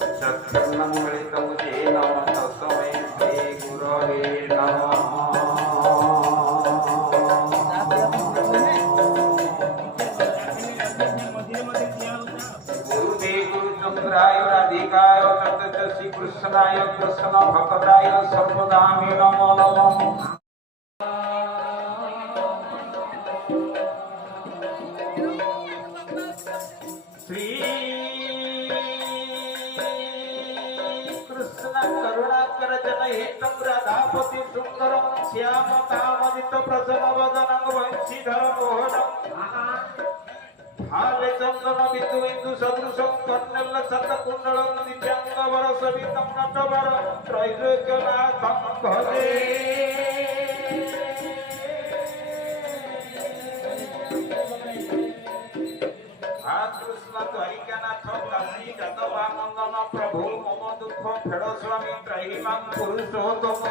चक्षुर्नं मिलितं येन तस्मै श्रीगुरवे नमः। गुरुदेव गुरुचन्द्राय राधिकाय तत् श्रीकृष्णाय कृष्ण भक्ताय सर्वदामि नमो नमः। करुणाकर जनहितं राधापति सुंदरं श्याम कामदित प्रसन्न वदनं वंशीधर मोहनं हाले चंदन बिंदु इंदु सदृशं कर्णल सतकुंडलं दिव्यांग वरसवितं नटवर त्रैलोक्यनाथं भजे। कृष्ण द्वारिकानाथ काशी जादवानंदन प्रभु मम दुख फेड़ स्वामी त्रयीमां पुरुषोत्तम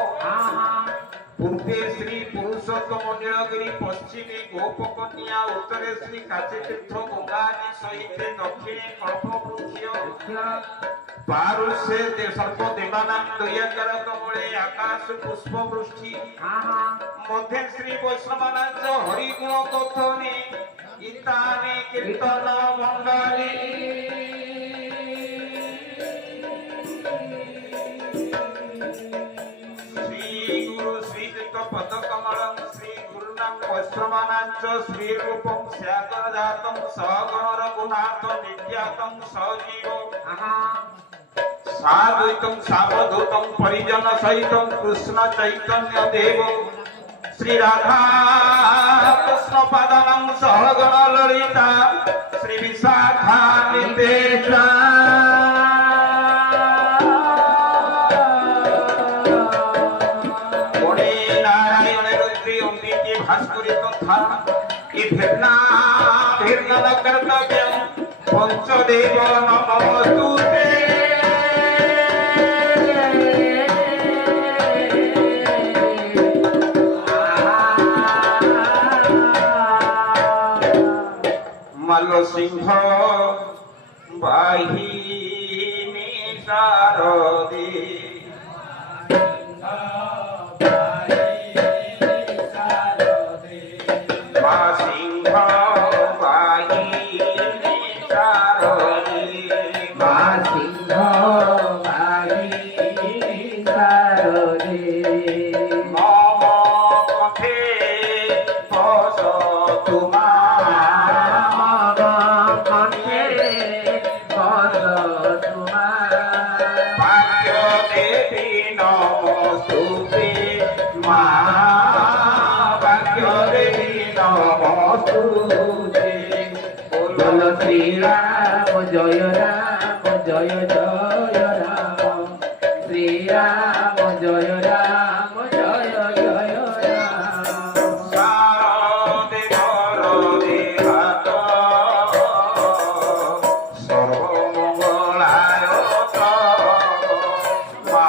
पूर्वे श्री पुरुषोत्तम नीलगिरी पश्चिमे गोपकन्या उत्तरे श्री काशीतीर्थ गंगाजी सहित दक्षिणे कल्पवृक्ष पारुष्ये सर्व देवानां दयाकर कमले आकाश पुष्प वृष्टि मध्ये श्री वैष्णवानां हरिगुण कथने इताने कीर्तन मंडली श्री गुरु श्रीयुक्त पद कमलं श्री गुरुनां वैष्णवानांच श्री रूपं सागर जातं सगण रघुनाथ नित्यातं सजीव साद्वैतं सावधूतं परिजन सहितं कृष्ण चैतन्य देव श्री राधा कृष्ण पदनं सहगण ललिता श्री विशाखा नितेशा गुणे नारायण रुद्री अम्बिके भास्करी तथा भिन्ना भिन्न कर्तव्यं पंचदेव नमस्तुते। सिंह बाहिनी शारदे मां सिंह बाहिनी शारदे मां सिंह बाहिनी शारदे मम पथे बस तुमा श्री राम जय राम जय जय राम श्री राम जय राम जय जय राम शारदे वरदे हात सर्वमंगलाय मा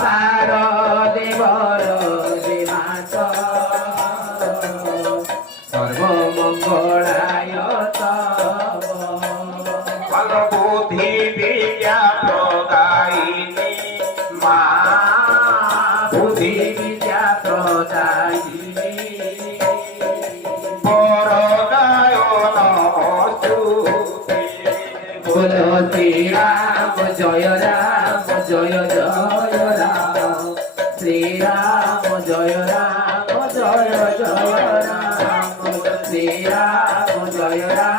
शारदे वरदे हात सर्वमंगलाय बुद्धि विद्या प्रदायिनी मां बुद्धि विद्या प्रदायिनी वरदाय नमस्तुते। बोलो श्री राम जय राम जय जय राम श्री राम जय राम जय जय राम श्री राम जय राम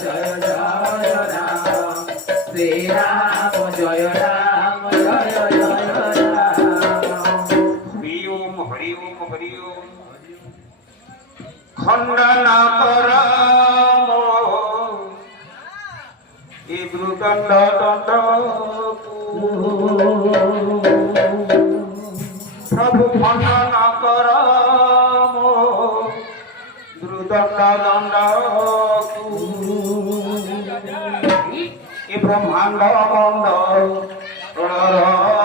जय जय राम श्री राम जय राम जय जय राम। हरि ओम हरि ओम हरि ओम। खंडन कर ए मृदंड दंड प्रभु खंडन कर मृदंड दंड ब्रह्मांड मंडल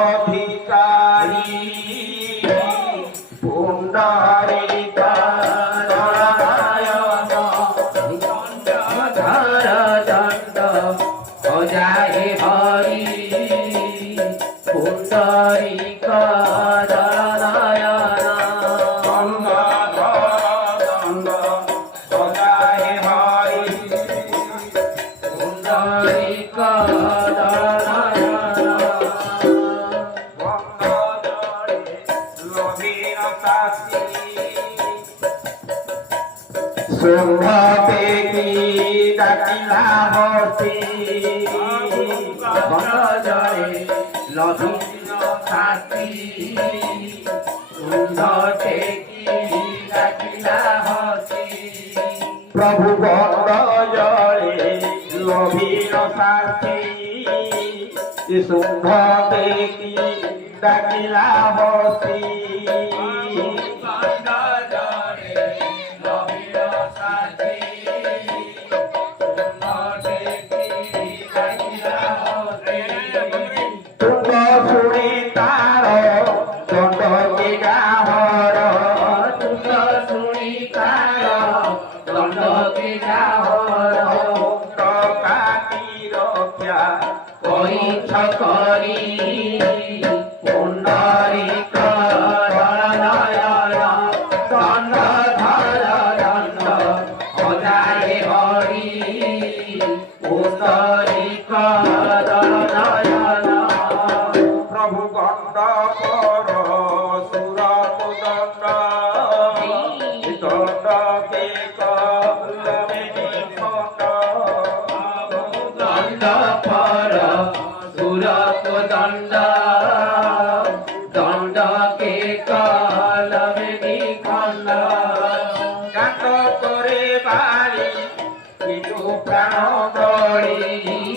अधिकारी पुंडरीका नारायण धर दंड अजाय हरि পুণ্ডরিক দলনয়ন গঙ্গাধর দণ্ড সদায় হরি পুণ্ডরিক দলনয়ন বঙ্গজলে লবীর শাস্তি শুভতে কি ডাকিলা হস্তি বনজলে লভিন্ন শাস্তি কুণ্ডতে কি ডাকিলা হস্তি প্রভু বঙ্গজলে লবীর শাস্তি শুভতে কি ডাকিলা হস্তি বনজলে লভিন্ন শাস্তি কুণ্ডতে কি ডাকিলা হস্তি তুঙ্গ শুনি তার দণ্ড কি গাহর তুঙ্গ শুনি তার দণ্ড কি গাহর কাটি রক্ষা কইছ করি পুণ্ডরিক দলনয়ন দণ্ড ধর দণ্ড অজায় হরি পুণ্ডরিক দলনয়ন প্রভু গণ্ড কর সুর দণ্ড দণ্ড কে কলমে নিখণ্ড দণ্ড পর সুরপ দণ্ড দণ্ড কে কলমে নিখণ্ড কাণ্ড করে বাড়ি কিন্তু প্রাণ দড়ি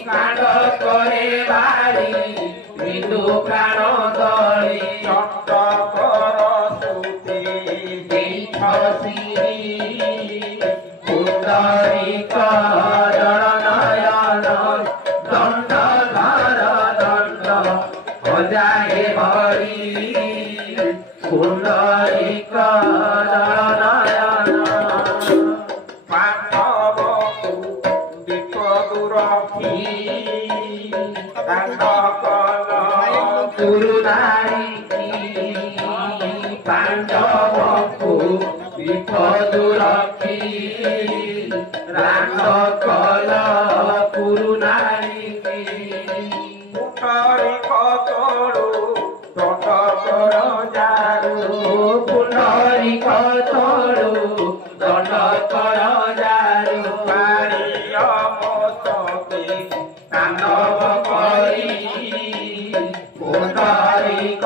কাণ্ড করে বাড়ি মৃদু প্রাণ দড়ি চণ্ড কর সুতে এই ছশিরি পুণ্ডরিক দলনয়ন দণ্ড ধর দণ্ড অজায় হরি পুণ্ডরিক দলনয়ন পাণ্ডব বিপদুরক্ষী কাণ্ড কল করুণারি পাণ্ডবকু বিপদুরক্ষী রাণ্ড কল করুণারি পুণ্ডরিক তরু দণ্ড কর যারু পুণ্ডরিক তরু দণ্ড কর যারু পারিয় মস্তকে তাণ্ডব করি পুণ্ডরিক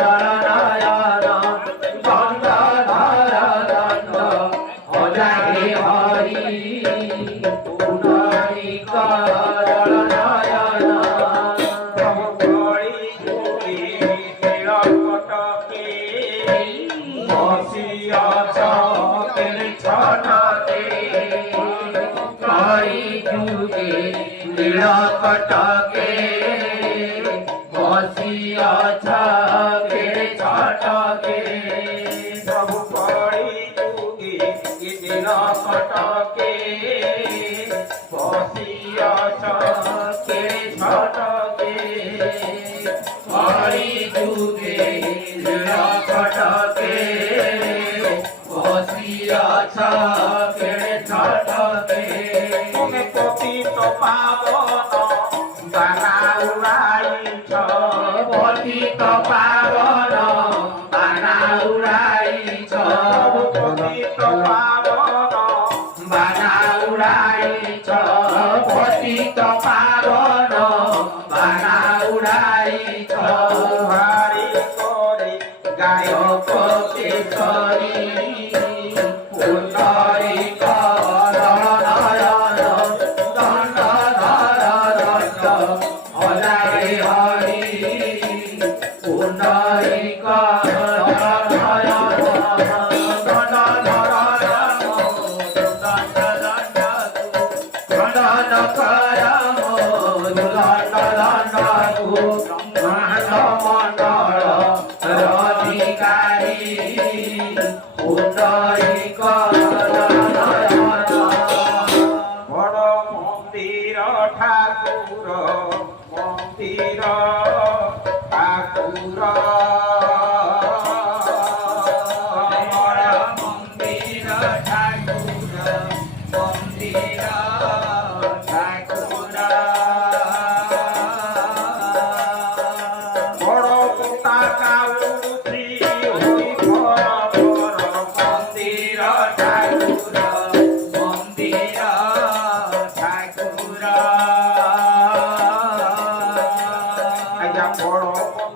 দলনয়ন দণ্ড ধর দণ্ড অজায় হরি পুণ্ডরিক দলনয়ন প্রভু গড়ি যুগে নীল কটকে বসিয়াছ ছনতে করি যুগে নীলকটকে বসিয়াছ ছটকে প্রভু গড়ি যুগে নীল কটকে বসিয়াছ ছটকে করি যুগে নীলকটকে বসিয়াছ ছটকে তুমি পতিত পাবন বানা উড়াইছ পতিত পাবন বানা উড়াইছ পতিত পাবন বানা উড়াইছ পতিত পাবন বানা উড়াইছ হারি করে গায়ক কেশরী পুণ্ডরিক দলনয়ন দণ্ড ধর দণ্ড অজায় হরি পুণ্ডরিক দলনয়ন দণ্ড ধর দণ্ড দণ্ড করম দণ্ড দণ্ড মণ্ডল রধিকারী পুণ্ডরিক দলনয়ন বড় মন্দির ঠাকুর মন্দির ঠাকুর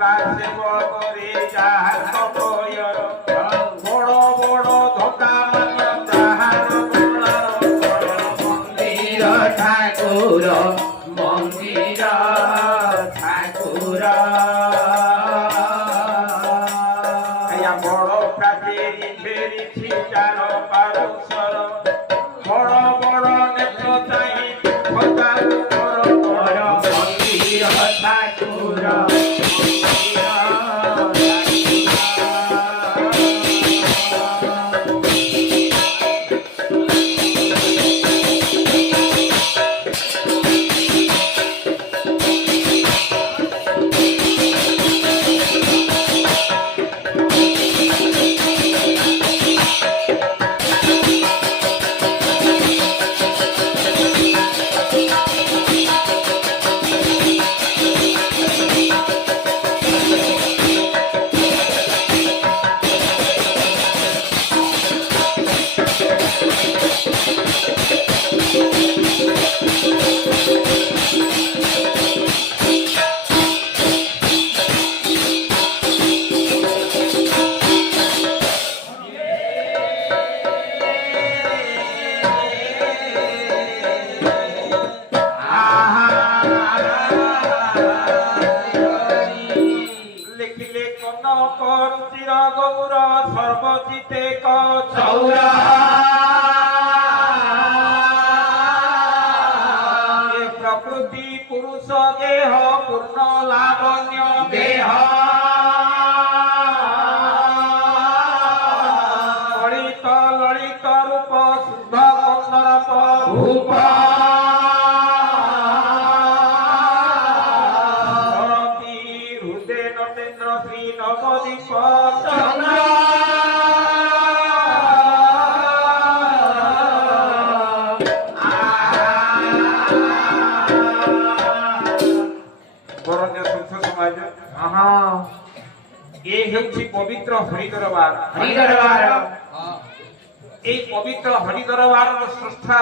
গঙ্গা সেব করে যাহার কবয়র বড় বড় ধোকা মান যাহার গোলার মন্দির ঠাকুর মন্দির ঠাকুর আয়া বড় প্রাচীরি ফেরিছি চার পারস্বর বড় বড় নেত্র চাই খোঁজা বড় বড় মন্দির ঠাকুর লিখিলে কোন চির গৌর সর্বজিতে চৌর প্রকৃতি পুরুষ দেহ পূর্ণ লাবণ্য দেহ ললিত ললিত রূপ শুদ্ধ কন্দর্প ভূপ ধরতি হৃদে নটেন্দ্র শ্রী নবদীপ চন্দ্র ବରଞ୍ଜ ସୁଖ ସମାଜ ଏ ହେଉଛି ପବିତ୍ର ହରିଦରବାର ହରିଦରବାର এই পবিত্র হরিদরবারର স্রষ্টা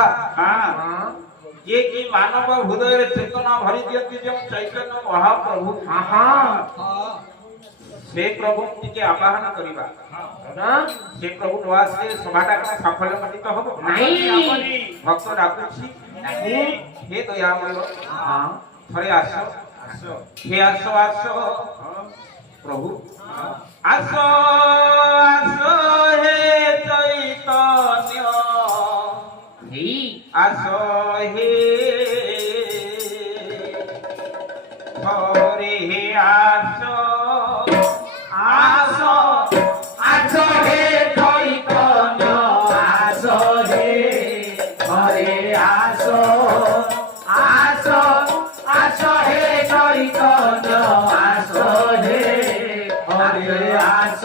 যে কি মানব হৃদୟରେ চেতনা ভরি দিଅନ୍ତି ଯେଉଁ চৈতন্য মহাপ্রভু ସେ ପ୍ରଭୁ ଟିକେ ଆବାହନ କରିବା ସେ ପ୍ରଭୁ ନ ଆସିଲେ ସଭାଟା କଣ ସଫଳ ମଣ୍ଡିତ ହବ ଭକ୍ତ ଡାକୁଛି ହେ ଦୟାମୟ ଥରେ ଆସ ହେ ଆସ ଆସ ପ୍ରଭୁ ଆସ ଆସ হে চৈতন্য আস হে হরে আস আস আস হে চৈতন্য আস হে হরে আস আস আস হে চৈতন্য আস হে হরে আস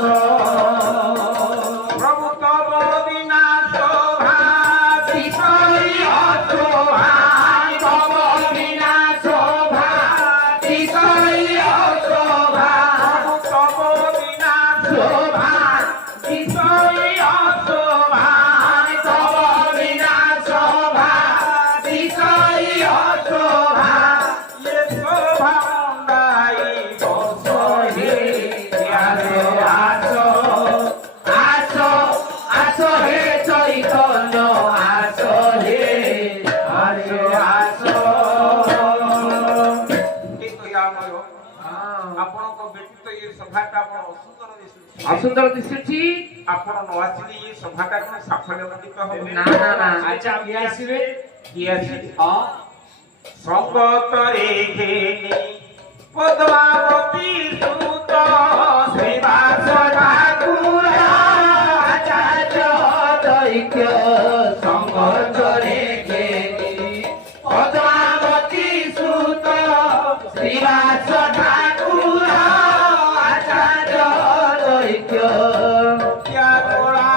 প্রভু তব বিনা শোভা তিসই অশোভা তব বিনা শোভা তিসই অশোভা প্রভু তব বিনা শোভা বিষয় অশোভা তব বিনা শোভা তিসই অশোভা এ শোভা মন্দাই বস হে আসো আসো আসো আসো হে চৈতন্য আসো হে আসো আসো কিন্তু ଆମର ଆପଣଙ୍କ ବ୍ୟତୀତ ଏ ସଭାଟା ବଡ଼ ଅସୁନ୍ଦର ଦିଶୁଛି ଅସୁନ୍ଦର ଦିଶୁଛି ଆପଣ ନ ଆସିଲେ ଏ ସଭାଟା କଣ ସାଫଲ୍ୟ ମଣ୍ଡିତ ହବ ନା ନା ନା ଆଚ୍ଛା କିଏ ଆସିବେ କିଏ ଆସିବେ ସଙ୍ଗତରେ ଘେନି ପଦ୍ମାବତୀ ସୁତ ଶ୍ରୀବାସ ঠাকুর আচার্য দৈত্য সংগঠরে ঘেনি পদ্মাবতী সুত শ্রীবাস ঠাকুর আচার্য দৈত্য ত্যাগোড়া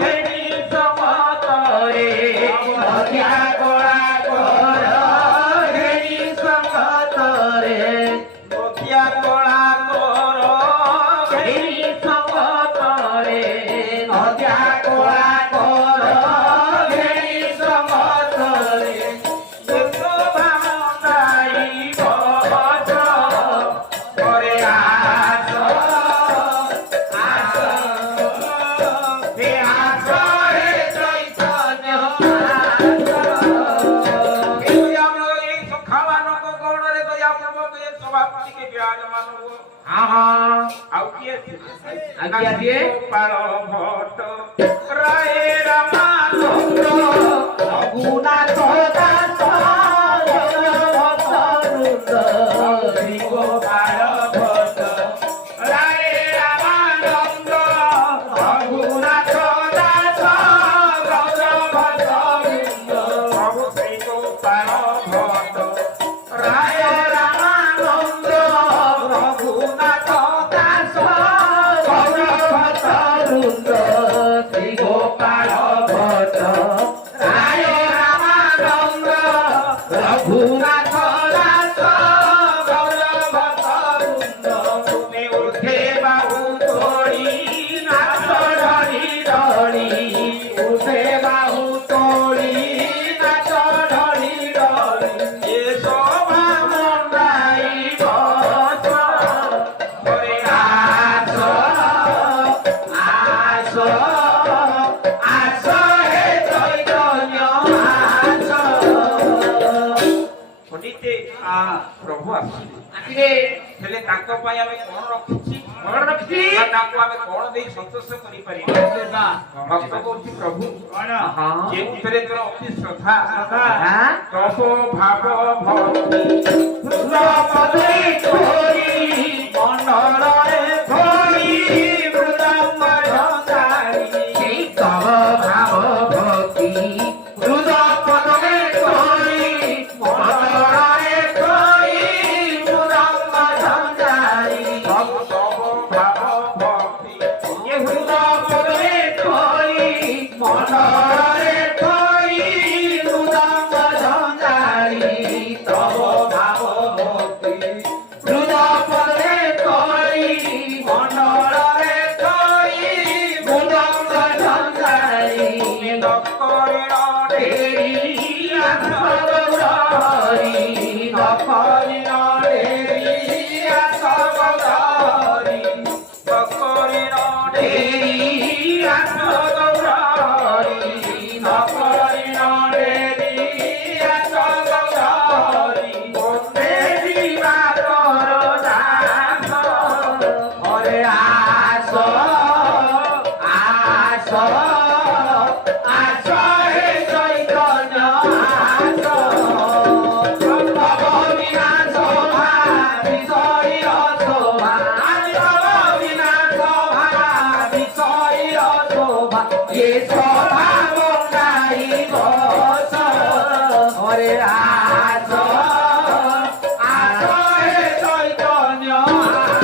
ঘেনি সমতরে নদিয়া গোড়া গোর ঘেনি সংগঠরে নদিয়া কলা কর ঘেনি সংগঠরে নদিয়া গোড়া গোর ঘেনি সংগঠরে শোভা মন্দাই বস ସଭାପତିକେ ବିରାଜମାନ ହୁଅ। ଆଉ କିଏ କିଏ? ଗୋପାଳ ଭଟ୍ଟ ରାୟ ରାମାନନ୍ଦ ରଘୁନାଥ ଦାସ ଶ୍ରୀ ଗୋପାଳ ଭଟ୍ଟ ରାୟ ରାମାନନ୍ଦ ରଘୁନାଥ ଦାସ ପ୍ରଭୁ ଶ୍ରୀ ଗୋପାଳ ଭଟ୍ଟ ରାୟ ରାମାନନ୍ଦ ରଘୁନାଥ ଦାସ ଶ୍ରୀ ଗୋପାଳ ଭଟ୍ଟ ରାୟ ରାମାନନ୍ଦ ରଘୁନାଥ ଦାସ ତୁମେ ଉଠେ ବାହୁ ତୋଳି ନାଚ ଢଳି ଢଳି ଉଠେ ବାହୁ ତୋଳି ନାଚ ଢଳି ଢଳି ଏ ଶୋଭା ମଣ୍ଡାଇବ ପରେ ଆସ ଆସ ଆସ ହେ ଚୈତନ୍ୟ ଆସ ଖଣ୍ଡିତେ ପ୍ରଭୁ ଆସିଲେ ଆସିଲେ ହେଲେ ତାଙ୍କ ପାଇଁ ଆମେ କଣ ରଖିଛି କଣ ରଖିଛି? ବା ତାଙ୍କୁ ଆମେ କଣ ଦେଇ ସନ୍ତୋଷ କରିପାରିବା ଭକ୍ତ କହୁଛି ପ୍ରଭୁ ଯେଉଁଥିରେ ତୋର ଅତି ଶ୍ରଦ୍ଧା ତପ ଭାବ ଭକ୍ତି ପଦେ ତୋରି ମଣ୍ଡଳରେ ଧରି ମୃଦଙ୍ଗ ଢଙ୍କାରି ସେଇ ତବ ଭାବ ଭକ୍ତି ହୃଦ ପଦେ ତୋରି ମଣ୍ଡଳରେ ଧରି ମୃଦଙ୍ଗ ଢଙ୍କାରି ତପ ଭାବ ଭକ୍ତି ଏ ହୃଦ ପଦେ ତୋରି ମଣ୍ଡଳରେ ଧରି ମୃଦଙ୍ଗ ଢଙ୍କାରି ତବ ଭାବ ଭକ୍ତି ହୃଦ ପଦେ ତୋରି ମଣ୍ଡଳରେ ଧରି ମୃଦଙ୍ଗ ଢଙ୍କାରି ନକରିଣ ତେରି ଆସଗୌରୀ ନକରିଣ ତେରି ଆସଗୌରୀ ନକରିଣ ତେରି ଆସଗୌରୀ ନକରିଣ ତେରି ଆସଗୌରୀ ବନ୍ଦେ ଦିବାକର ଦାସ ହରେ ଆସ ଆସ ଆସ হে চৈতন্য আস তব বিনা শোভা বিষয় শোভা তব বিনা শোভা বিষয় শোভা এ শোভা মন্দাই বস হরে আস আস হে চৈতন্য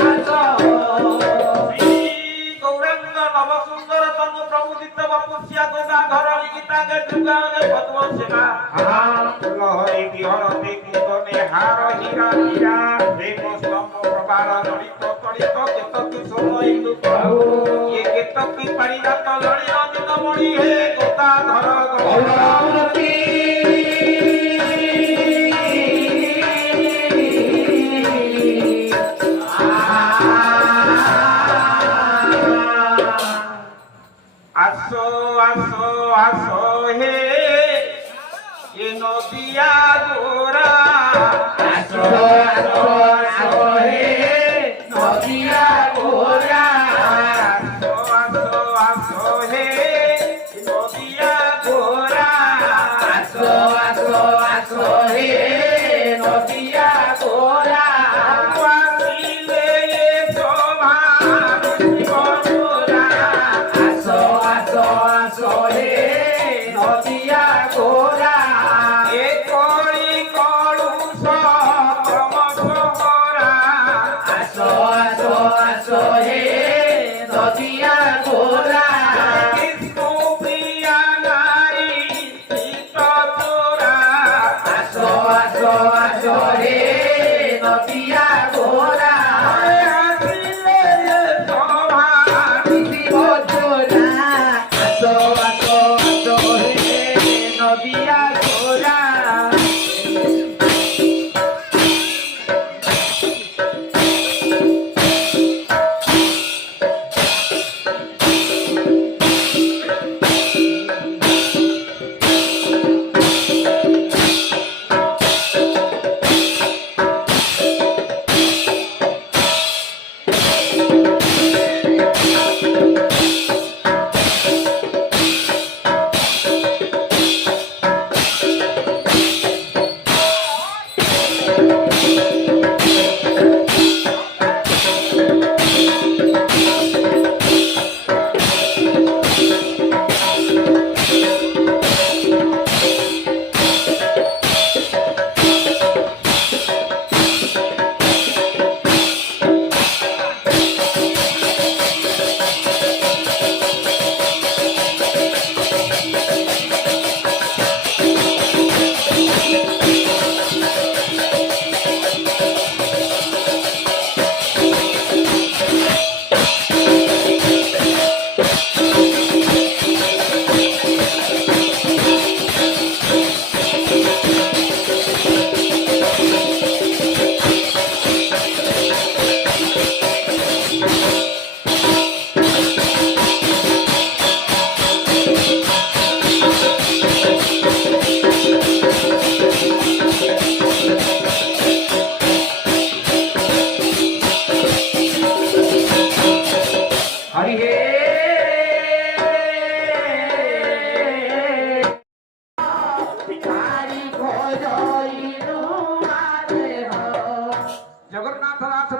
আস গৌরাঙ্গ নব সুন্দর তনু প্রভু দিত্য বপুষ্যা গোগা ঘর গীতাঙ্গে যুগাঙ্গে পদ্ম সেবা লহরি বিহর দেখুদনে হার হীরা হীরা প্রেম স্তম্ভ প্রবাল জড়িত তড়িত কেতকি সময় প্রভু এ কেতকি পারিজাত লড়ি নন্দিত মণি হে গোতা ধর গৌরমূর্তি আসো আসো আসো হে এ নদিয়া গোরা আসো আসো আসো হে নদিয়া গোরা আসো আসো আসো হে এ নদিয়া গোরা আসো আসো আসো হে নদিয়া গোরা আসিলে এ শোভা জীবনোরা আসো আসো আসো হে নদিয়া গোরা এ করি কলুষ ক্রমশোহরা আসো আসো আসো হে নদিয়া গোরা বিষ্ণু প্রিয়া নারী শীত চোরা আসো আসো আসো হে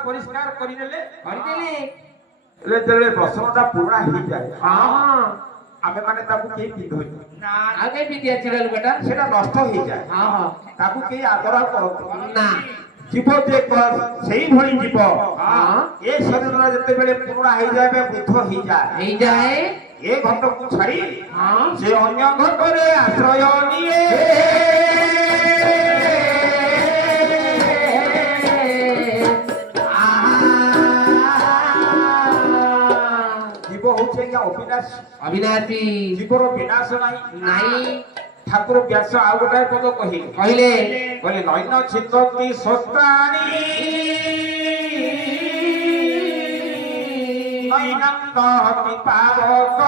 ପରିଷ୍କାର କରିଦେଲେ କରିଦେଲି ଯେତେବେଳେ ବସନଟା ପୁରୁଣା ହେଇଯାଏ ହଁ ଆମେ ମାନେ ତାକୁ କେହି ପିନ୍ଧୁନି ଆଉ କେହି ପିନ୍ଧି ଆସିଲା ଲୁଗାଟା ସେଟା ନଷ୍ଟ ହେଇଯାଏ ହଁ ତାକୁ କେହି ଆଦର କରନ୍ତି ନା ଜୀବ ଯେ ସେଇଭଳି ଜୀବ ହଁ ଏ ଶରୀର ଯେତେବେଳେ ପୁରୁଣା ହେଇଯାଏ ବା ବୃଦ୍ଧ ହେଇଯାଏ ହେଇଯାଏ ଏ ଘଟକୁ ଛାଡି ହଁ ସେ ଅନ୍ୟ ଘଟରେ ଆଶ୍ରୟ ନିଏ ଜୀବ ହଉଛି ଆଜ୍ଞା ଅବିନାଶ ଅବିନାଶୀ ଜୀବର ବିନାଶ ନାହିଁ ନାହିଁ ଠାକୁର ବ୍ୟାସ ଆଉ ଗୋଟାଏ ପଦ କହିଲେ କହିଲେ କହିଲେ ନୈନ ଚିତ୍ତତି ସସ୍ତାଣି ନୈନନ୍ଦତି ପାବକ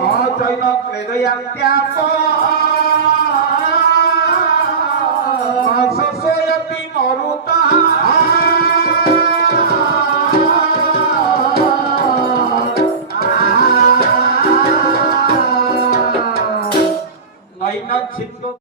ନ ଚୈନ କ୍ଲେଦୟାତ୍ୟାପ ନ ଶୋଷୟତି ମରୁତା নৈন ছিন্ন